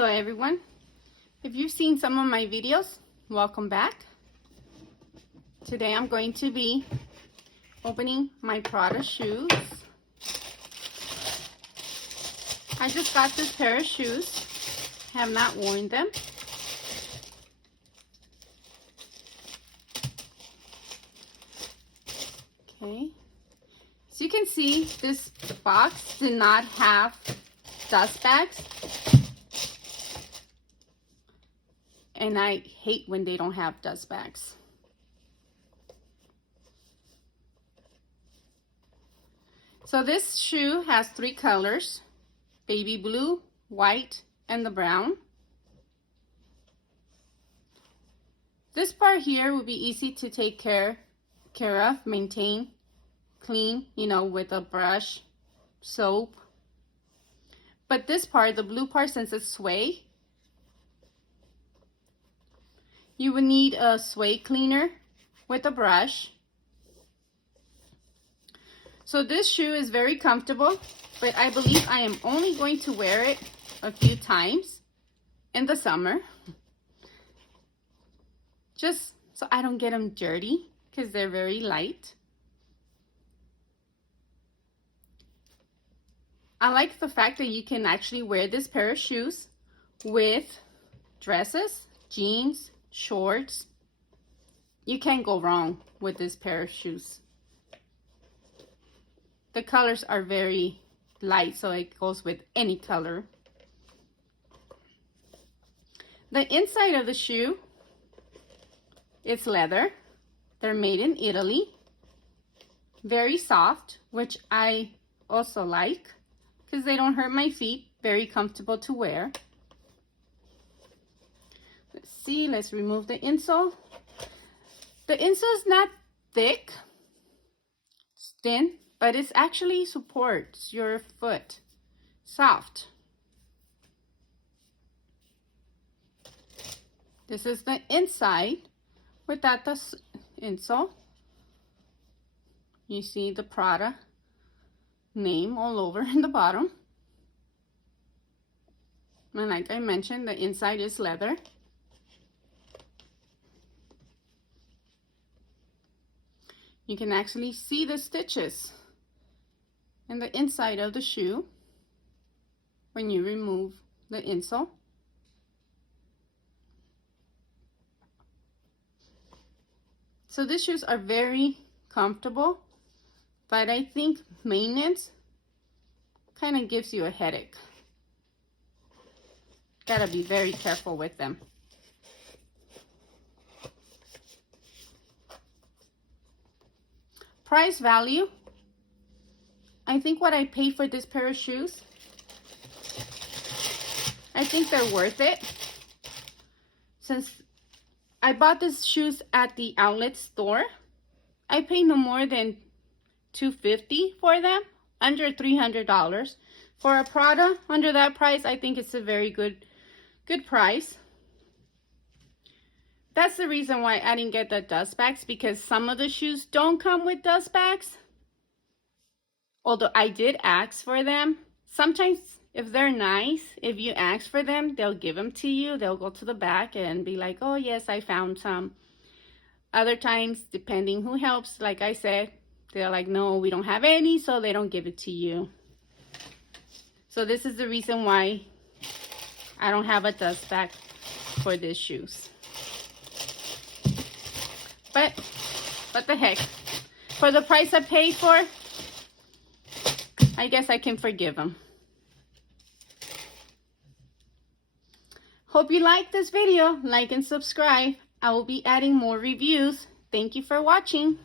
Hello everyone. If you've seen some of my videos, welcome back. Today I'm going to be opening my Prada shoes. I just got this pair of shoes. Have not worn them. Okay. As you can see, this box did not have dust bags. And I hate when they don't have dust bags. So this shoe has 3 colors: baby blue, white, and the brown. This part here will be easy to take care of, maintain, clean, with a brush, soap. But this part, the blue part, since it's suede, you would need a suede cleaner with a brush. So this shoe is very comfortable, but I believe I am only going to wear it a few times in the summer. Just so I don't get them dirty, because they're very light. I like the fact that you can actually wear this pair of shoes with dresses, jeans, shorts. You can't go wrong with this pair of shoes. The colors are very light, so it goes with any color. The inside of the shoe is leather. They're made in Italy. Very soft, which I also like because they don't hurt my feet. Very comfortable to wear. Let's see, let's remove the insole. The insole is not thick, it's thin, but it actually supports your foot. Soft. This is the inside without the insole. You see the Prada name all over in the bottom. And like I mentioned, the inside is leather. You can actually see the stitches in the inside of the shoe when you remove the insole. So these shoes are very comfortable, but I think maintenance kind of gives you a headache. Gotta be very careful with them. Price value, I think what I paid for this pair of shoes, I think they're worth it. Since I bought these shoes at the outlet store, I paid no more than $250 for them, under $300. For a Prada, under that price, I think it's a very good price. That's the reason why I didn't get the dust bags, because some of the shoes don't come with dust bags. Although I did ask for them. Sometimes if they're nice, if you ask for them, they'll give them to you. They'll go to the back and be like, oh yes, I found some. Other times, depending who helps, like I said, they're like, no, we don't have any, so they don't give it to you. So this is the reason why I don't have a dust bag for these shoes. But the heck, for the price I paid for, I guess I can forgive them. Hope you liked this video. Like and subscribe. I will be adding more reviews. Thank you for watching.